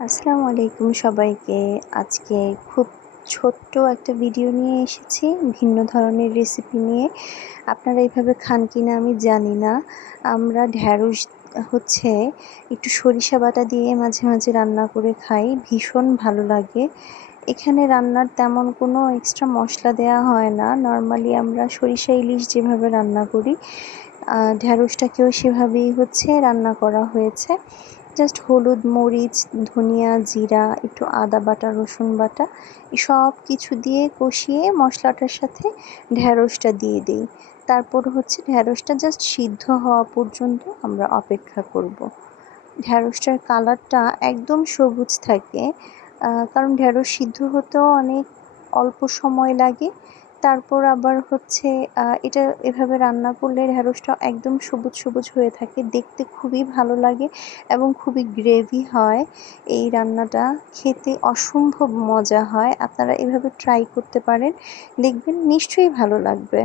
আসসালামু আলাইকুম সবাইকে। আজকে খুব ছোট্ট একটা ভিডিও নিয়ে এসেছি, ভিন্ন ধরনের রেসিপি নিয়ে। আপনারা এইভাবে খান কি না আমি জানি না। আমরা ঢ্যাঁড়স হচ্ছে একটু সরিষা বাটা দিয়ে মাঝে মাঝে রান্না করে খাই, ভীষণ ভালো লাগে। এখানে রান্নার তেমন কোনো এক্সট্রা মশলা দেওয়া হয় না। নর্মালি আমরা সরিষা ইলিশ যেভাবে রান্না করি ঢ্যাঁড়সটাকেও সেভাবেই হচ্ছে রান্না করা হয়েছে। জাস্ট হলুদ, মরিচ, ধনিয়া, জিরা, একটু আদা বাটা, রসুন বাটা সব কিছু দিয়ে কষিয়ে মশলাটার সাথে ঢ্যাঁড়সটা দিয়ে দিই তারপর হচ্ছে ঢ্যাঁড়সটা জাস্ট সিদ্ধ হওয়া পর্যন্ত আমরা অপেক্ষা করব। ঢ্যাঁড়সটার কালারটা একদম সবুজ থাকে কারণ ঢ্যাঁড়স সিদ্ধ হতেও অনেক অল্প সময় লাগে তারপর আবার হচ্ছে এটা এভাবে রান্না করলে ঢ্যাঁড়সটা একদম সবুজ সবুজ হয়ে থাকে, দেখতে খুবই ভালো লাগে এবং খুবই গ্রেভি হয় এই রান্নাটা। খেতে অসম্ভব মজা হয়, আপনারা এভাবে ট্রাই করতে পারেন, দেখবেন নিশ্চয়ই ভালো লাগবে।